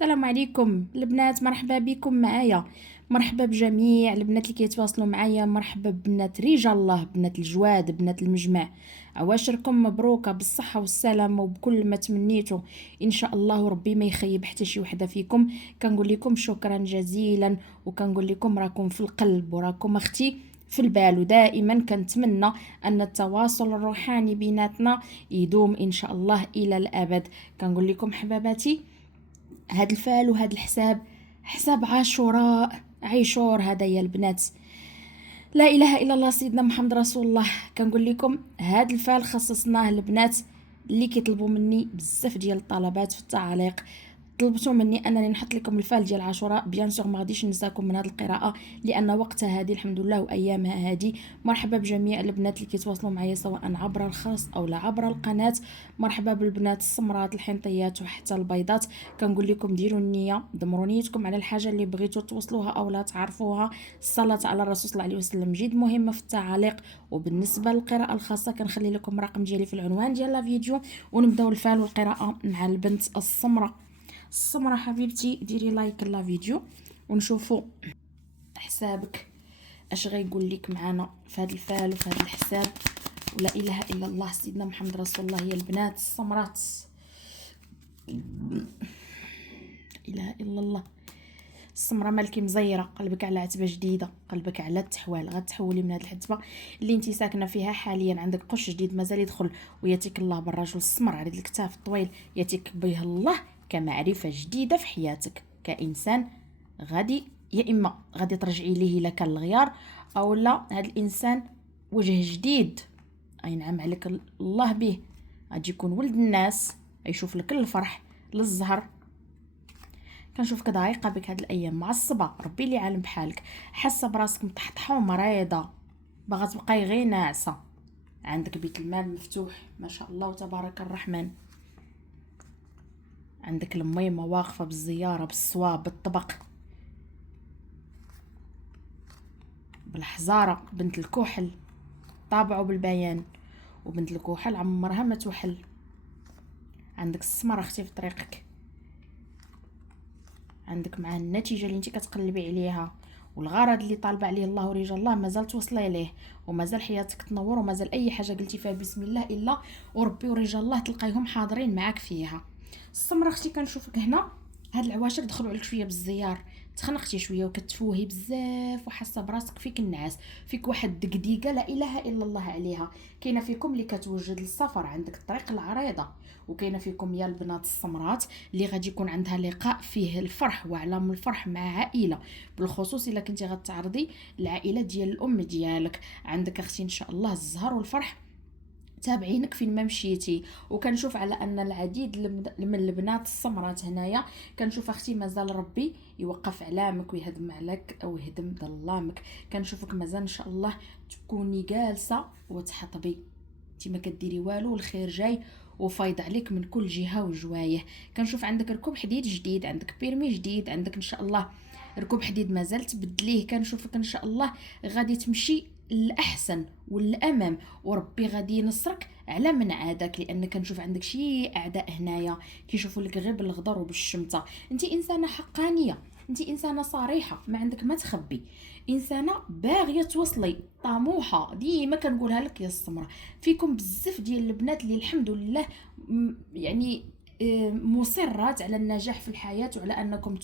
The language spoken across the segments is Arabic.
السلام عليكم البنات، مرحبا بكم معايا. مرحبا بجميع البنات اللي كيتواصلوا معايا. مرحبا ببنات رجال الله، بنات الجواد، بنات المجمع. عواشركم مبروكه بالصحه والسلامه وبكل ما تمنيتوا ان شاء الله، وربي ما يخيب حتى شي وحده فيكم. كنقول لكم شكرا جزيلا، وكنقول لكم راكم في القلب وراكم اختي في البال. ودائما كنتمنى ان التواصل الروحاني بيناتنا يدوم ان شاء الله الى الابد. كنقول لكم حباباتي، هاد الفال وهاد الحساب حساب عاشوراء عيشور هذا يا البنات. لا اله الا الله سيدنا محمد رسول الله. كنقول لكم هاد الفال خصصناه البنات اللي كيطلبوا مني بزاف ديال الطلبات في التعاليق. طلبتوا مني انني نحط لكم الفال ديال عاشوراء. بيان سور ما غاديش ننساكم من هذه القراءه لان وقتها هذه الحمد لله وايامها هذه. مرحبا بجميع البنات اللي كيتواصلوا معايا سواء عبر الخاص او لا عبر القناه. مرحبا بالبنات السمرات الحنطيات وحتى البيضات. كنقول لكم ديروا النيه، دمروا نيتكم على الحاجه اللي بغيتوا توصلوها او لا تعرفوها. الصلاه على الرسول صلى الله عليه وسلم جد مهمه في التعاليق. وبالنسبه للقراءه الخاصه كنخلي لكم الرقم ديالي في العنوان ديال الفيديو. ونبداو الفال والقراءه مع البنت السمرة حبيبتي. ديري لايك لا فيديو ونشوفوا حسابك اش غيقول لك معانا في هذا الفال وفي هذا الحساب. ولا اله الا الله سيدنا محمد رسول الله يا البنات السمرات. لا اله الا الله. السمره مالكي مزيره، قلبك على عتبه جديده، قلبك على التحوال. غتحولي من هذه العتبه اللي انت ساكنه فيها حاليا. عندك قش جديد مازال يدخل، وياتيك الله بالرجل السمر عريض الكتاف الطويل، ياتيك به الله كمعرفه جديده في حياتك كانسان. غادي يا اما غادي ترجعي ليه الا كان الغيار، او لا هذا الانسان وجه جديد اي نعم عليك الله به. غادي يكون ولد الناس، يشوف لك الفرح للزهر. كنشوفك ضايقه بك هاد الايام، معصبه، ربي اللي عالم بحالك. حاسه براسك مطحطحه ومريضه، باغا تبقاي غير ناعسه. عندك بيت المال مفتوح ما شاء الله وتبارك الرحمن. عندك الميمه واقفه بالزياره بالصواب بالطبق بالحزاره. بنت الكحل طابعوا بالبيان، وبنت الكحل عمرها ما توحل. عندك السمر اختي في طريقك. عندك مع النتيجه اللي انت كتقلبي عليها والغرض اللي طالبه عليه الله ورجال الله مازال توصلي ليه، ومازال حياتك تنور، ومازال اي حاجه قلتي فيها بسم الله الا وربي ورجال الله تلقايهم حاضرين معاك فيها. السمره اختي كنشوفك هنا هاد العواشر دخلوا عليك شويه بالزيار، تخنقتي شويه وكتفوهي بزاف وحاسه براسك فيك النعاس، فيك واحد الدقديقه لا اله الا الله عليها. كاينه فيكم اللي كتوجد للسفر، عندك الطريق العريضه، وكاينه فيكم يا البنات السمرات اللي غادي يكون عندها لقاء فيه الفرح واعلام الفرح مع عائله، بالخصوص الا كنتي غتعرضي العائله ديال الام ديالك. عندك اختي ان شاء الله الزهر والفرح تابعينك فين ما مشيتي. وكنشوف على ان العديد من البنات السمرات هنايا. كنشوف اختي مازال ربي يوقف علامك ويهدم عليك او يهدم ظلامك. كنشوفك مازال ان شاء الله تكوني جالسه وتحطبي، انت ما كديري والو، الخير جاي وفايض عليك من كل جهه وجوايه. كنشوف عندك ركوب حديد جديد، عندك بيرمي جديد، عندك ان شاء الله ركوب حديد مازال تبدليه. كنشوفك ان شاء الله غادي تمشي الاحسن والامام، وربي غادي ينصرك على من عادك، لان كنشوف عندك شي اعداء هنايا كيشوفوا لك غير بالغدر وبالشمته. انت انسانه حقانيه، انت انسانه صريحه، ما عندك ما تخبي، انسانه باغيه توصلي، طموحه. ديما كنقولها لك يا السمره. فيكم بزاف ديال البنات اللي الحمد لله يعني مصرات على النجاح في الحياه، وعلى انكم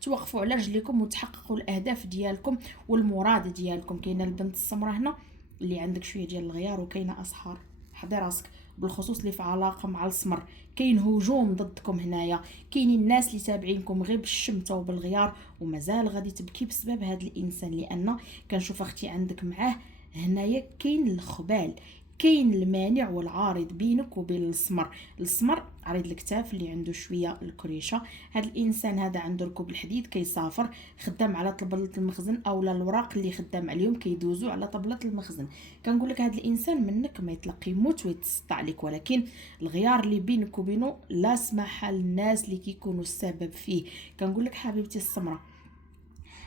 توقفوا على رجليكم وتحققوا الاهداف ديالكم والمراد ديالكم. كاينه البنت السمراء هنا اللي عندك شويه ديال الغيار، وكاينه اسحار. حضي راسك بالخصوص اللي في علاقه مع السمر. كاين هجوم ضدكم هنايا، كاينين الناس اللي تابعينكم غير بالشمته وبالغيار، ومازال غادي تبكي بسبب هذا الانسان. لان كنشوف اختي عندك معاه هنايا كاين الخبال، كاين المانع والعارض بينك وبين السمر. السمر عريض الكتاف اللي عنده شويه الكريشه. هذا الانسان هذا عنده ركوب الحديد، كيسافر، خدام على طبله المخزن، اولا الوراق اللي خدام عليهم كيدوزوا على طبله المخزن. كنقول لك هذا الانسان منك ما يطلق يموت ويتسطع عليك، ولكن الغيار اللي بينك وبينه لا سمح للناس اللي كيكونوا السبب فيه. كنقول لك حبيبتي السمره،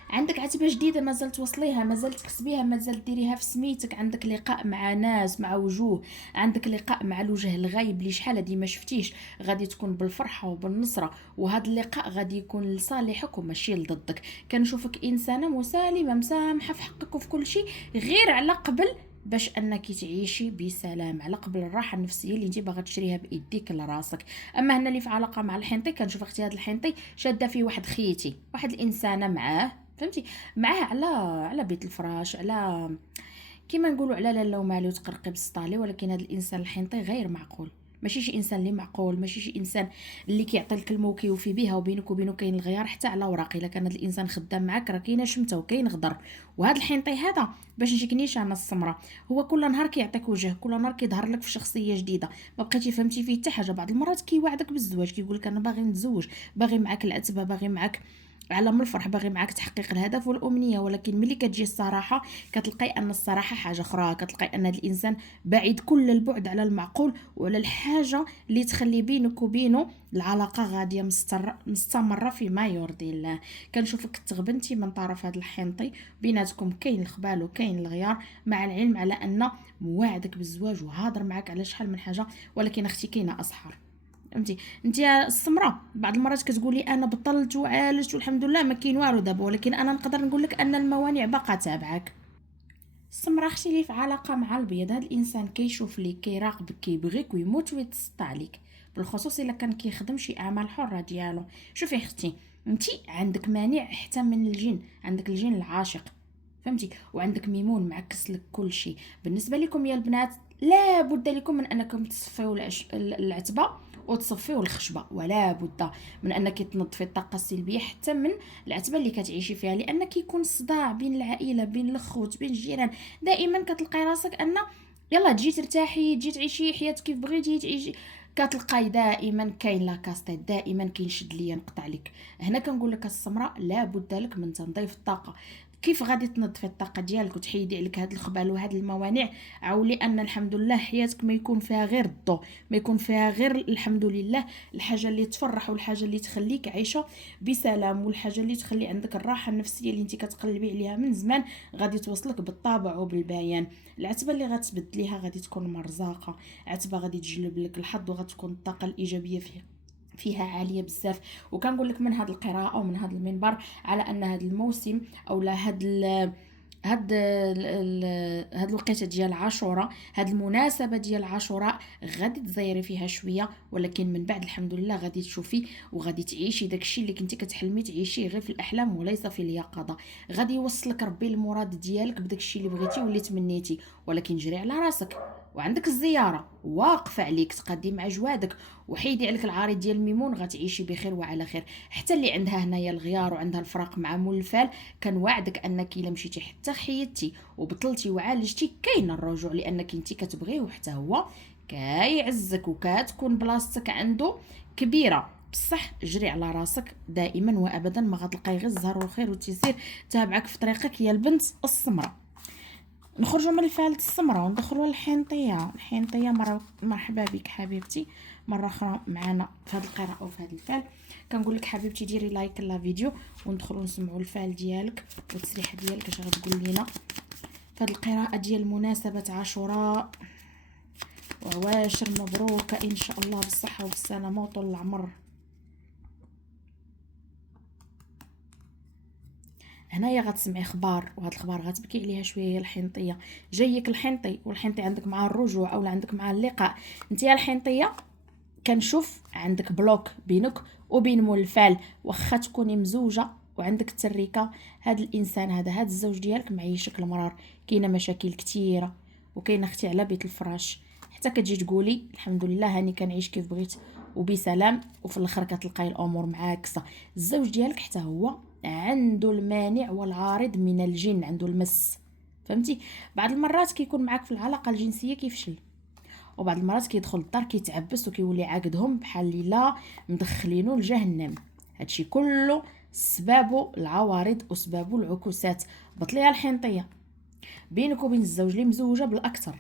عندك عتبه جديده مازال توصليها، مازال تكسبيها، مازال ديريها في سميتك، عندك لقاء مع ناس، مع وجوه، عندك لقاء مع الوجه الغايب اللي شحال هادي ما شفتيش، غادي تكون بالفرحه وبالنصره، وهذا اللقاء غادي يكون لصالحك وماشي لضدك. كنشوفك انسانه مسالمه مسامحه في حقك وفي كل شيء، غير على قبل باش انك تعيشي بسلام، على قبل الراحه النفسيه اللي انت باغا تشريها بايديك لراسك. اما هنا اللي في علاقه مع الحنطي، كنشوف اختي هذا الحنطي شاده فيه واحد خيتي، واحد الانسانه معاه، فهمتي، معاه على بيت الفراش، على كيما نقولوا على لاله ومالو تقرقب سطالي. ولكن هذا الانسان الحنطي غير معقول، ماشي شي انسان اللي معقول، ماشي شي انسان اللي كيعطي الكلمه وكيوفي بها، وبينك وبينه كاين الغيار حتى على وراق. الا كان هذا الانسان خدام معاك راه كاينه شمته وكاين غدر. وهذا الحنطي هذا باش نجيكنيش انا السمره، هو كل نهار كيعطيك وجه، كل نهار كيظهر لك في شخصيه جديده، ما بقيتي فهمتي فيه حتى حاجه. بعض المرات كيوعدك بالزواج، كيقول لك انا باغي نتزوج، باغي معاك العتبه، باغي معاك عالم الفرح، باغي معاك تحقيق الهدف والامنيه. ولكن ملي كتجي الصراحه كتلقاي ان الصراحه حاجه اخرى، كتلقاي ان هذا الانسان بعيد كل البعد على المعقول وعلى الحاجه اللي تخلي بينك وبينه العلاقه غاديه مستمره فيما يرضي الله. كنشوفك تغبنتي من طرف هذا الحنطي، بيناتكم كاين الخبال وكاين الغيار، مع العلم على ان مواعدك بالزواج وهادر معاك على شحال من حاجه. ولكن اختي كاينه اسحار، فهمتي انت يا السمراء. بعض المرات كتقولي انا بطلت وعالجت والحمد لله ما كاين والو دابا، ولكن انا نقدر نقول لك ان الموانع باقا تابعك. السمراء اختي اللي في علاقه مع البيض، هذا الانسان كيشوف ليك، كيراقبك، كيبغيك ويموت ويتسطى عليك، بالخصوص الا كان كيخدم شي اعمال حره ديالو. شوفي اختي، انت عندك مانع حتى من الجن، عندك الجن العاشق، فهمتي، وعندك ميمون معكس لك كل شيء. بالنسبه لكم يا البنات لا بد لكم من انكم تصفيوا العتبه وتصفيوا الخشبه، ولا بد من انك تنظفي الطاقه السلبيه حتى من العتبه اللي كتعيشي فيها، لان كيكون صداع بين العائله، بين الاخوت، بين الجيران. دائما كتلقاي راسك ان يلا تجي ترتاحي، تجي تعيشي حياتك كيف بغيتي تعيشي، كتلقاي دائما كاين لاكاستيت، دائما كاين شد ليا نقطع لك. هنا كنقول لك السمراء لا بد لك من تنظيف الطاقه. كيف غادي تنظفي الطاقه ديالك وتحيدي عليك هاد الخبال وهاد الموانع؟ عولي ان الحمد لله حياتك ما يكون فيها غير الضوء، ما يكون فيها غير الحمد لله، الحاجه اللي تفرح والحاجه اللي تخليك عايشه بسلام، والحاجه اللي تخلي عندك الراحه النفسيه اللي انت كتقلبي عليها من زمان، غادي توصلك بالطابع وبالبيان. العتبه اللي غتبدليها غادي تكون مرزاقه، عتبه غادي تجلب لك الحظ، وغتكون الطاقه الايجابيه فيها عاليه بزاف. وكنقول لك من هذه القراءه ومن هذا المنبر على ان هذا الموسم او لا هاد الوقيته ديال عاشوراء، هاد المناسبه ديال عاشوراء غادي تزيري فيها شويه، ولكن من بعد الحمد لله غادي تشوفي وغادي تعيشي داكشي اللي كنتي كتحلمي تعيشيه غير في الاحلام وليس في اليقظه. غادي يوصلك ربي المراد ديالك بداكشي اللي بغيتي واللي تمنيتي، ولكن جري على راسك، وعندك الزياره واقفه عليك، تقدي مع جوادك وحيدي عليك العارض ديال الميمون، غتعيشي بخير وعلى خير. حتى اللي عندها هنايا الغيار وعندها الفراق مع مول الفال، كنوعدك انك الا مشيتي حتى خيتي وبطلتي وعالجتي كاين الرجوع، لانك انت كتبغيه وحتى هو كيعزك وكتكون بلاصتك عنده كبيره. بصح جري على راسك دائما وابدا، ما غتلقاي غير الزهر والخير والتيسير تابعك في طريقك يا البنت السمراء. نخرجوا من الفعل السمراء وندخلوا للحنطيه. الحنطيه مرحبا بك حبيبتي مره اخرى معنا في هذه القراءه وفي هذا الفعل. كنقول لك حبيبتي ديري لايك للفيديو وندخلوا نسمعوا الفعل ديالك والتسريحه ديالك اش غتقول لينا في هذه القراءه ديال مناسبه عاشوراء. وعواشر مبروكه ان شاء الله بالصحه والسلامه وطول العمر. هنايا غتسمعي خبار، وهاد الخبار غتبكي عليها شويه. هي الحنطيه جايك الحنطي، والحنطي عندك معاه الرجوع او عندك معاه اللقاء. انت يا الحنطيه كنشوف عندك بلوك بينك وبين مول الفعل، واخا تكوني مزوجه وعندك التريكه، هاد الانسان هاد الزوج ديالك معيشك المرار. كاينه مشاكل كثيره، وكاينه اختي على بيت الفراش، حتى كتجي تقولي الحمد لله هاني كنعيش كيف بغيت وبسلام، وفي الاخر كتلقاي الامور معاكسه. الزوج ديالك حتى هو عنده المانع والعارض من الجن، عنده المس، فهمتي. بعض المرات كيكون معاك في العلاقه الجنسيه كيفشل، وبعض المرات كيدخل الدار كيتعبس وكيولي عاقدهم بحال ليلا مدخلينه لجهنم. هادشي كله سبابه العوارض وسبابه العكوسات. بطليها الحنطيه بينك وبين الزوج اللي مزوجه بالاكثر.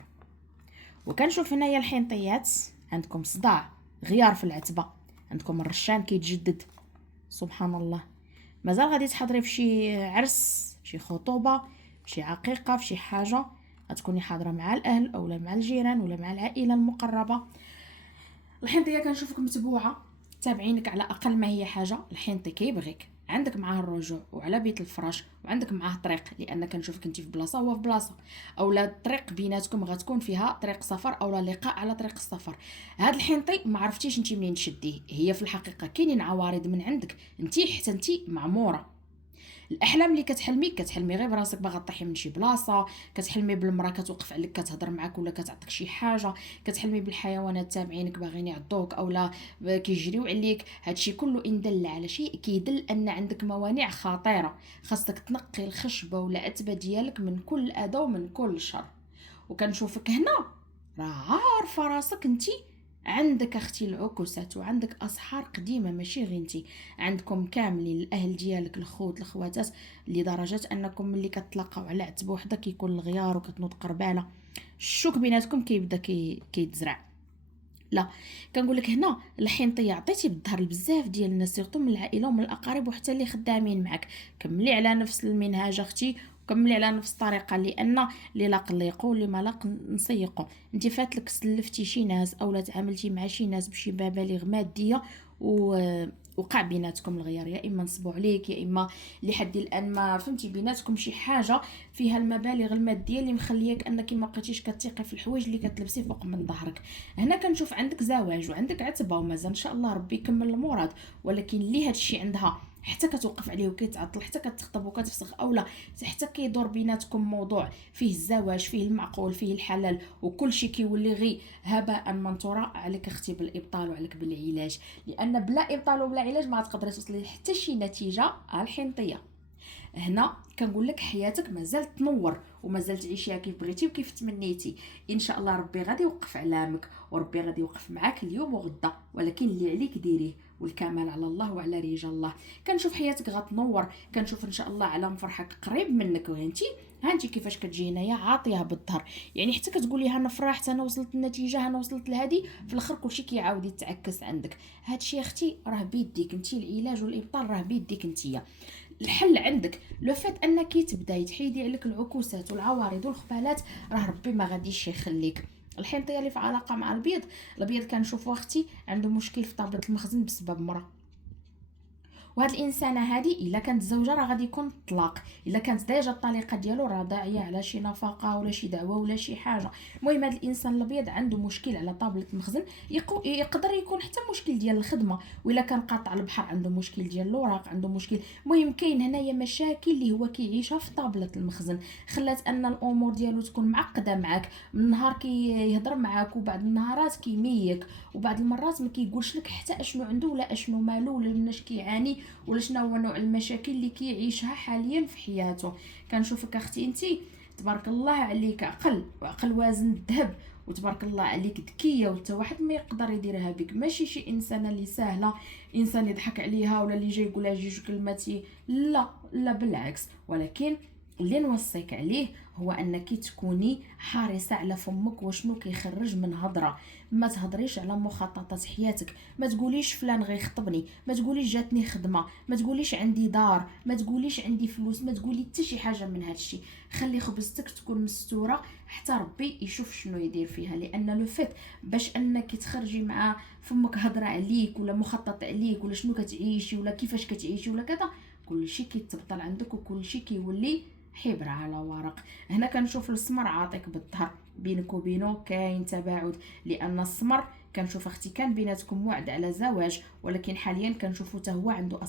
وكنشوف هنايا الحنطيات عندكم صداع، غيار في العتبه، عندكم الرشان كيتجدد، سبحان الله. مازال غادي تحضري في شي عرس، شي خطوبه، شي عقيقه، في شي حاجه، غتكوني حاضره مع الاهل اولا مع الجيران ولا مع العائله المقربه. الحنطيه كنشوفك متبوعه، تابعينك على اقل ما هي حاجه. الحنطي كيبغيك عندك معاه الرجوع وعلى بيت الفراش وعندك معاه طريق، لان كنشوفك انت في بلاصه وهو في بلاصه، اولا الطريق بيناتكم غتكون فيها طريق سفر اولا لقاء على طريق السفر. هاد الحنطي ما عرفتيش انت منين تشديه، هي في الحقيقه كاينين عوارض من عندك انت حتى انت معموره. الاحلام اللي كتحلمي غير براسك باغا طيحي من شي بلاصه، كتحلمي بالمراه كتوقف عليك كتهضر معاك ولا كتعطيك شي حاجه، كتحلمي بالحيوانات تابعينك باغيين يعضوك اولا كيجريو عليك. هادشي كله ان دل على شيء كيدل ان عندك موانع خطيره، خاصك تنقي الخشبه ولا العتبه ديالك من كل اذى ومن كل شر. وكنشوفك هنا راه عارفه راسك انتي عندك اختي العكوسات وعندك اسحار قديمه، ماشي غير انتي، عندكم كاملين الاهل ديالك الخوت الخواتات، لدرجه انكم ملي كتلاقاو على عتبه وحده كيكون الغيار وكتنوض قرباله، الشوك بيناتكم كيبدا كيتزرع. لا، كنقول لك هنا الحنطيه عطيتي بالظهر لبزاف ديال الناس سيرتو من العائله ومن الاقارب وحتى اللي خدامين معك. كملي على نفس المنهاج اختي، وكملي على نفس الطريقه، لان اللي لاق نليقو واللي ما لاق نسيقو. انت فاتلك سلفتي شي ناس اولا تعاملتي مع شي ناس بشي مبالغ ماديه و وقع بيناتكم الغيار، يا اما نصبوا عليك يا اما لحد الان ما فهمتي بيناتكم شي حاجه فيها المبالغ الماديه اللي مخلياك انك ما بقيتيش كتثقي في الحوايج اللي كتلبسي فوق من ظهرك. هنا كنشوف عندك زواج وعندك عتبه ومازال ان شاء الله ربي يكمل المراد، ولكن اللي هادشي عندها حتى كتوقف عليه وكيتعطل حتى كتخطب وكتفسخ اولا حتى كيدور بيناتكم موضوع فيه الزواج فيه المعقول فيه الحلال وكل شيء كيولي غير هباء منثورا. عليك اختي بالابطال وعليك بالعلاج، لان بلا ابطال وبلا علاج ما تقدري توصلي حتى شي نتيجه. الحنطيه هنا كنقول لك حياتك مازال تنور ومازال تعيشيها كيف بغيتي وكيف تمنيتي. ان شاء الله ربي غادي يوقف علامك وربي غادي يوقف معاك اليوم وغدا، ولكن اللي عليك ديريه والكمال على الله وعلى رجال الله. كنشوف حياتك غتنور، كنشوف ان شاء الله علام فرحك قريب منك. وانتي هانتي كيفاش كتجي هنايا عاطيها بالظهر، يعني حتى كتقولي انا فرحت انا وصلت النتيجه انا وصلت لهادي، في الاخر كلشي كيعاود يتعكس عندك. هادشي اختي راه بيديك انتي، العلاج والابطال راه بيديك انتيا. الحل عندك لو فات انك تبداي تحيدي عليك العكوسات والعوارض والخبالات، راه ربي ما غاديش يخليك. الحنطيه اللي في علاقه مع البيض، البيض كنشوفو اختي عنده مشكل في طابله المخزن بسبب مرض، وهاد الانسانه هادي الا كانت زوجه راه غادي يكون طلاق، الا كانت ديجا الطليقه ديالو راه داعيه على شي نفقه ولا شي دعوه ولا شي حاجه. المهم هاد الانسان الابيض عنده مشكل على طابله المخزن، يقدر يكون حتى مشكل ديال الخدمه، ولا كان قاطع البحر عنده مشكل ديال الاوراق عنده مشكل. المهم كاين هنايا مشاكل اللي هو كيعيشها في طابله المخزن، خلات ان الامور ديالو تكون معقده معاك. من نهار كيهضر معاك وبعد النهارات كيميك، وبعد المرات ما كيقولش لك حتى اشنو عنده ولا اشنو مالو ولا مناش كيعاني ولا شنو هو نوع المشاكل اللي كيعيشها حاليا في حياته. كنشوفك اختي انتي تبارك الله عليك عقل وعقل وازن الذهب، وتبارك الله عليك ذكيه وحتى واحد ما يقدر يديرها بك. ماشي شي انسانه اللي سهله، انسان يضحك عليها ولا اللي جاي يقولها جوج كلمات لا لا بالعكس. ولكن اللي نوصيك عليه هو انك تكوني حارسه على فمك وشنو كيخرج من هضره. ما تهضريش على مخططات حياتك، ما تقوليش فلان غيخطبني، ما تقوليش جاتني خدمه، ما تقوليش عندي دار، ما تقوليش عندي فلوس، ما تقولي حتى شي حاجه من هادشي. خلي خبزتك تكون مستوره حتى ربي يشوف شنو يدير فيها، لان لو فات باش انك تخرجي مع فمك هضره عليك ولا مخطط عليك ولا شنو كتعيشي ولا كيفاش كتعيشي ولا كذا، كل شيء كيتبطل عندك وكل شيء كيولي حبر على ورق. هنا كنشوف السمر عاطيك بالظهر، بينك وبينه كاين تباعد، لان السمر كنشوف اختي كان بيناتكم وعد على زواج، ولكن حاليا كنشوفو حتى هو عنده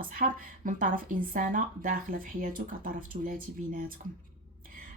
اسحار من طرف انسانه داخله في حياته كطرف ثلاثي بيناتكم.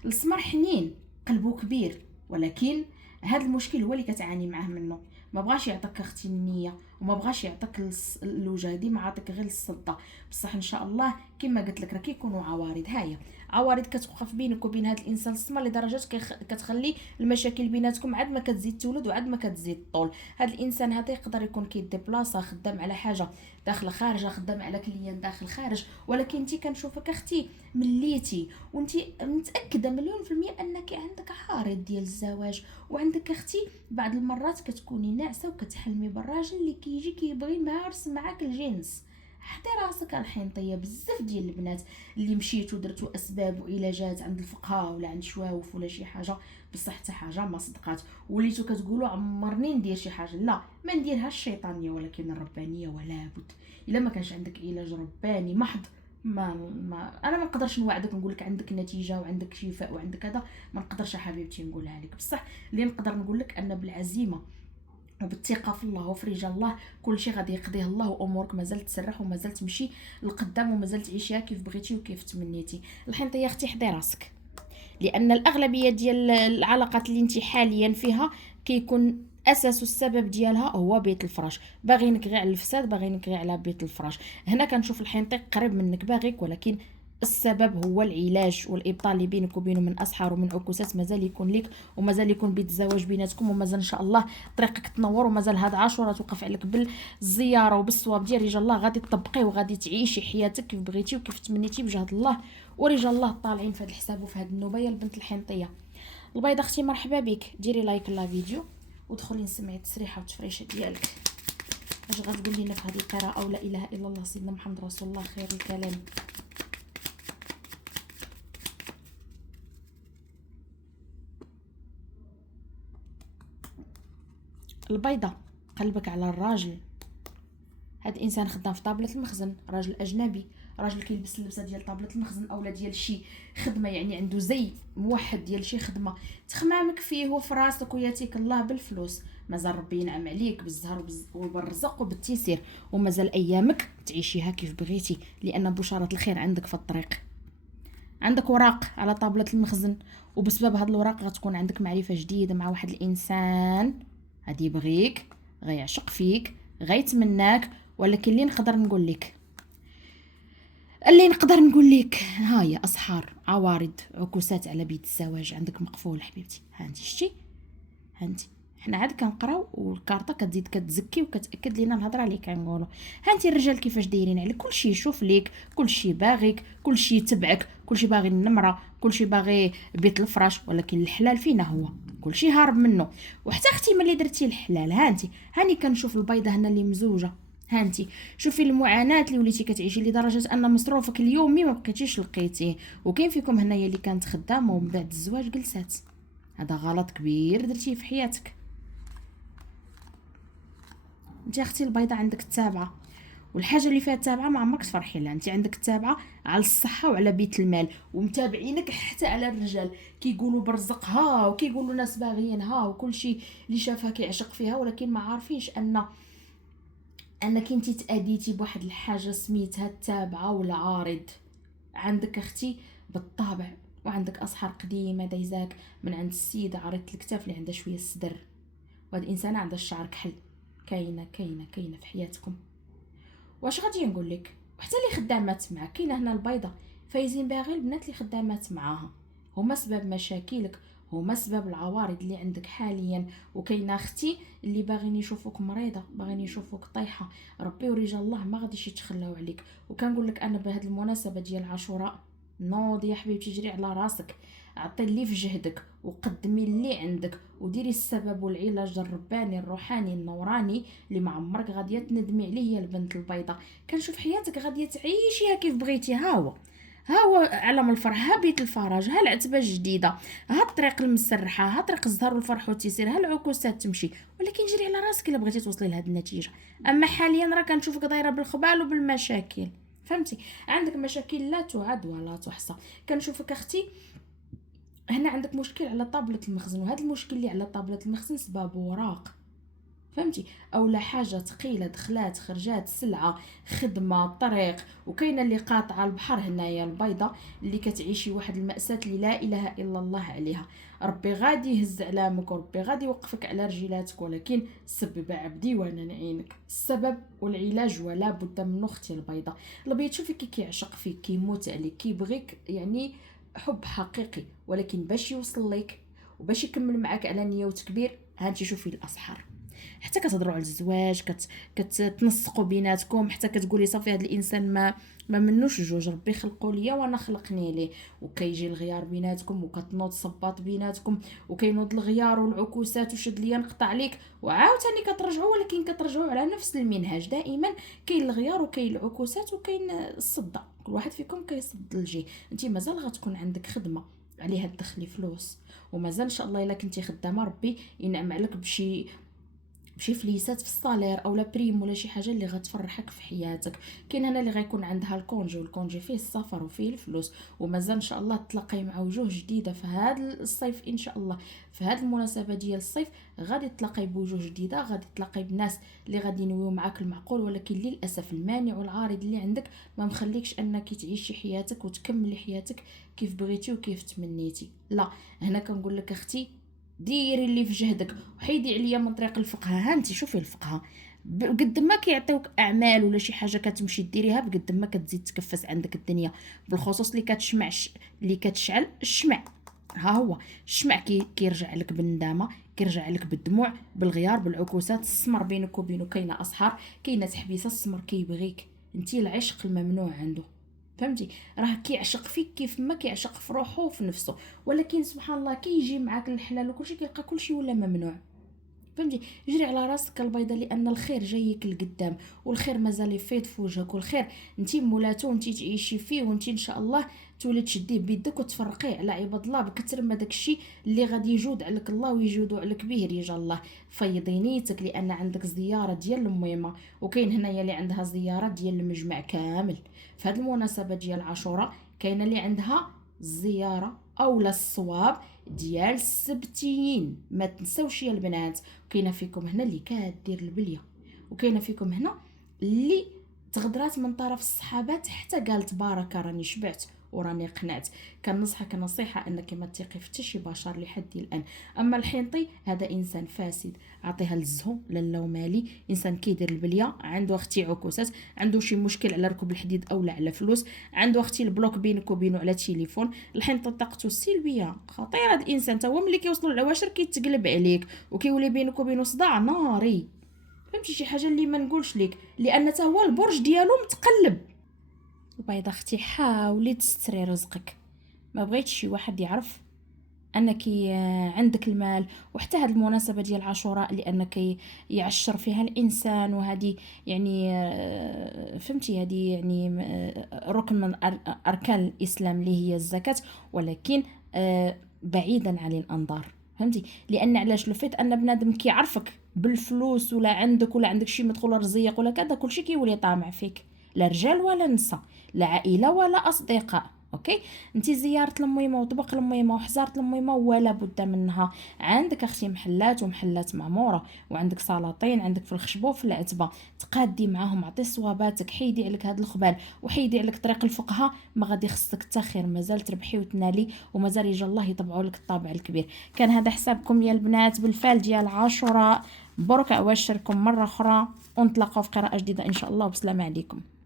السمر حنين قلبه كبير، ولكن هذا المشكل هو اللي كتعاني معاه منه. ما بغاش يعطيك اختي النيه وما بغاش يعطيك الوجه، ديما عاطيك غير الصده. بصح ان شاء الله كما قلت لك راه كيكونوا عوارض، هيا عوارض كتوقف بينك وبين هذا الانسان السمر لدرجه كتخلي المشاكل بيناتكم عاد ما كتزيد تولد وعاد ما كتزيد طول. هذا الانسان هذا يقدر يكون كيدي بلاصه خدام على حاجه داخل خارجه، خدام على كليان داخل خارج، ولكن انت كنشوفك اختي مليتي وانت متاكده مليون في المية انك عندك عارض ديال الزواج. وعندك اختي بعض المرات كتكوني ناعسه وكتحلمي بالراجل اللي كيجي كيبغي يمارس معاك الجنس. حطي راسك الحنطيه. بزاف ديال البنات اللي مشيتو درتو اسباب وعلاجات عند الفقهاء ولا عند شواوف ولا شي حاجه، بصح حتى حاجه ما صدقات، وليتو كتقولوا عمرني ندير شي حاجه. لا، ما نديرها الشيطانيه ولكن الربانيه. ولا بد الا ما كانش عندك علاج رباني محض، انا ما نقدرش نوعدك نقول لك عندك نتيجه وعندك شفاء وعندك هذا، ما نقدرش حبيبتي نقولها لك. بصح اللي نقدر نقول لك ان بالعزيمه وبالثقه في الله وفي رجال الله كل شيء غادي يقضيه الله، وامورك مازال تسرح ومازال تمشي لقدام ومازال تعيشيها كيف بغيتي وكيف تمنيتي. الحنطيه اختي حضي راسك، لان الاغلبيه ديال العلاقات اللي انت حاليا فيها كيكون اساس السبب ديالها هو بيت الفراش. باغينك غير على الفساد، باغينك غير على بيت الفراش. هنا كنشوف الحنطيق قريب منك باغيك، ولكن السبب هو العلاج والابطال اللي بينك وبينه من اسحار ومن عكوسات مازال يكون لك، ومازال يكون بيت الزواج بيناتكم، ومازال ان شاء الله طريقك تنور، ومازال هاد عاشوره توقف عليك بالزياره وبالصواب ديال رجال الله. غادي تطبقيه وغادي تعيشي حياتك كيف بغيتي وكيف تمنيتي بجهد الله ورجال الله طالعين في هذا الحساب وفي هذه النوبه يا البنت الحنطيه. البيضه اختي مرحبا بك، ديري لايك لا فيديو ودخلي نسمعي التسريحه والتفريشه ديالك. اش غتقول لنا في هذه القراءه؟ ولا اله الا الله سيدنا محمد رسول الله خير الكلام. البيضه قلبك على الراجل. هاد الانسان خدام في طابله المخزن، راجل اجنبي، راجل كيلبس اللبسه ديال طابله المخزن اولا ديال شي خدمه، يعني عنده زي موحد ديال شي خدمه تخمامك فيه وفي راسك وياتيك الله بالفلوس. مازال ربي ينعم عليك بالزهر وبالرزق وبالتيسير، ومازال ايامك تعيشيها كيف بغيتي، لان بشاره الخير عندك في الطريق. عندك وراق على طابله المخزن، وبسبب هاد الوراق غتكون عندك معرفه جديده مع واحد الانسان غادي يبغيك، غيعشق فيك، غيتمناك. ولكن اللي نقدر نقول لك ها هي اسحار، عوارض، عكوسات على بيت الزواج عندك مقفول حبيبتي. ها انت شتي، ها انت حنا عاد كنقراو والكارطه كتزيد كتزكي وكتاكد لينا الهضره اللي كنقولوا. ها انت الرجال كيفاش دايرين عليك، كلشي يشوف ليك، كلشي باغيك، كلشي يتبعك، كلشي باغي النمره، كلشي باغي بيت الفراش. ولكن الحلال فينا هو كلشي هارب منه. وحتى اختي ملي درتي الحلال، ها انت هاني كنشوف البيضه هنا اللي مزوجه، ها انت شوفي المعاناه اللي وليتي كتعيشي لدرجه ان مصروفك اليومي ما بقيتيش لقيتيه. وكاين فيكم هنايا اللي كانت خدامه ومن بعد الزواج جلسات. هذا غلط كبير درتيه في حياتك. انت اختي البيضه عندك التابعه، والحاجه اللي فيها التابعه ما عمرك تفرحي لها. انت عندك التابعه على الصحه وعلى بيت المال، ومتابعينك حتى على الرجال كيقولوا برزقها وكيقولوا ناس باغيينها وكل شيء اللي شافها كيعشق فيها، ولكن ما عارفينش انك انت تاديتي بواحد الحاجه سميتها التابعه والعارض. عندك اختي بالطبع، وعندك اسحار قديمه دايزاك من عند السيده عريضه الكتاف اللي عندها شويه الصدر، وهاد الانسانه عندها الشعر كحل. كاينه في حياتكم. واش غادي نقول لك؟ وحتى اللي خدامات معاك كاينه هنا البيضه فايزين باغي البنات اللي خدامات معاها هما سبب مشاكلك، هما سبب العوارض اللي عندك حاليا. وكاينه اختي اللي باغيين يشوفوك مريضه، باغيين يشوفوك طايحه. ربي ورجال الله ما غاديش يتخلاو عليك. وكنقول لك انا بهذه المناسبه ديال عاشوراء، نوضي يا حبيبتي جري على راسك، عطي اللي في جهدك وقدمي اللي عندك وديري السبب والعلاج الرباني الروحاني النوراني اللي ما عمرك غاديه تندمي عليه. يا البنت البيضاء كنشوف حياتك غاديه تعيشيها كيف بغيتي. ها هو عالم الفرح، ها بيت الفرج، ها العتبه الجديده، ها الطريق المسرحه، ها طريق الزهر والفرح والتيسير، ها العكوسات تمشي. ولكن جري على راسك الا بغيتي توصلي لهاد النتيجه. اما حاليا راه كنشوفك دايره بالخبال وبالمشاكل، فهمتي؟ عندك مشاكل لا تعد ولا تحصى. كنشوفك اختي هنا عندك مشكل على طابله المخزن، وهذا المشكل اللي على طابله المخزن سبب وراق، فهمتي؟ اولا حاجه ثقيله دخلات خرجات سلعه خدمه طريق. وكاينه اللي قاطعه البحر هنايا البيضه اللي كتعيشي واحد المأساة اللي لا اله الا الله عليها. ربي غادي يهز علامك وربي غادي يوقفك على رجيلاتك، ولكن سبب عبدي وانا نعينك. السبب والعلاج ولا بد منه اختي البيضه. البيض شوفي كيعشق فيك، كيموت عليك، كيبغيك، يعني حب حقيقي. ولكن باش يوصل لك وباش يكمل معك على نيه وتكبير، هانتي شوفي الاسحار، حتى كتهضروا على الزواج، كتنسقوا بيناتكم، حتى كتقولي صافي هذا الانسان ما منوش جوج، ربي خلقوا ليا وانا خلقني ليه، وكيجي الغيار بيناتكم وكتنوض صباط بيناتكم، وكينوض الغيار والعكوسات وشد ليا نقطع عليك، وعاوتاني كترجعوا، ولكن كترجعوا على نفس المنهج. دائما كاين الغيار وكاين العكوسات وكاين الصدة، كل واحد فيكم كيصد الجي. انت مازال غتكون عندك خدمه عليها تدخلي فلوس، ومازال ان شاء الله الا كنتي خدامه ربي ينعم عليك بشي فليسات في الصالير او لا بريم ولا شي حاجه اللي غتفرحك في حياتك. كاين هنا اللي غيكون عندها الكونجي، والكونجي فيه السفر وفيه الفلوس، ومازال ان شاء الله تلاقاي مع وجوه جديده في هذا الصيف ان شاء الله. في هذه المناسبه ديال الصيف غادي تلاقاي بوجوه جديده، غادي تلاقاي بناس اللي غادي ينويو معاك المعقول، ولكن للاسف المانع والعارض اللي عندك ما مخليكش انك تعيشي حياتك وتكملي حياتك كيف بغيتي وكيف تمنيتي. لا، هنا كنقول لك اختي ديري اللي في جهدك وحيدي عليا من طريق الفقه. ها انت شوفي الفقه بقد ما كيعطيوك اعمال ولا شي حاجه كتمشي ديريها، بقد ما كتزيد تكفس عندك الدنيا، بالخصوص اللي اللي كتشعل الشمع. ها هو الشمع كيرجع لك بالندامه، كيرجع لك بالدموع، بالغيار، بالعكوسات. السمر بينك وبينه كاينه اسحار، كاينه تحبيسه. السمر كيبغيك انت، العشق الممنوع عنده، فهمتي؟ راه كيعشق فيك كيف ما كيعشق في روحه وفي نفسه، ولكن سبحان الله كيجي معاك الحلال وكلشي كيلقى كلشي ولا ممنوع. فهمتي؟ جري على راسك البيضه، لان الخير جايك لقدام، والخير مازال يفيض في وجهك، والخير انتي مولاتو وانتي تعيشي فيه، وانتي ان شاء الله تولي تشديه بيدك وتفرقيه على عباد الله بكثر ما داكشي اللي غادي يجود عليك الله ويجودوا عليك به رجال الله. فيضي نيتك، لان عندك زياره ديال الميمه، وكاين هنايا اللي عندها زياره ديال المجمع كامل. في هذه المناسبه ديال عاشوراء كاينه اللي عندها الزياره اولا الصواب ديال السبتيين. ما تنسوش يا البنات. وكاينه فيكم هنا اللي كادير البليه، وكاينه فيكم هنا اللي تغدرات من طرف الصحابات حتى قالت باركه راني شبعت وراني قنعت. كنصحك نصيحه انك ما تثقي في حتى شي بشر لحد الان. اما الحنطي هذا انسان فاسد، عطيها للزهو لالا ومالي، انسان كيدير البليه، عنده اختي عكوسات، عنده شي مشكل على ركوب الحديد او لا على فلوس، عنده اختي البلوك بينك وبينه على التليفون. الحنطه طاقته السلبيه خطيره. هذا الانسان تا هو ملي كيوصلوا العواشر كيتقلب عليك وكيولي بينك وبينه صداع ناري. فهمتي؟ شي حاجه اللي ما نقولش لك، لان تا هو البرج ديالو متقلب. البيضه اختي حاولي تستري رزقك، ما بغيتش شي واحد يعرف انك عندك المال. وحتى هذه المناسبه ديال عاشوراء لانك يعشر فيها الانسان، وهذه يعني فهمتي هذه يعني ركن من اركان الاسلام اللي هي الزكاه، ولكن بعيدا عن الانظار. فهمتي؟ لان علاش لفيت ان بنادم كيعرفك بالفلوس ولا عندك شي مدخول رزيق ولا كذا، كلشي كيولي طامع فيك، لا رجال ولا نساء، لا عائله ولا اصدقاء. اوكي؟ انت زياره الميمه وطبق الميمه وحزاره الميمه ولا بد منها. عندك اختي محلات ومحلات معموره، وعندك سلاطين، عندك في الخشبه وفي العتبه، تقادي معاهم، عطي صواباتك، حيدي عليك هذا الخبال وحيدي عليك طريق الفقهاء. ما غادي خصك حتى خير، مازال تربحي وتنالي، ومازال يجي الله يطبعوا لك الطابع الكبير. كان هذا حسابكم يا البنات بالفال ديال عاشوراء. برك ابشركم مره اخرى، ونتلاقاو في قراءه جديده ان شاء الله، وبسلام عليكم.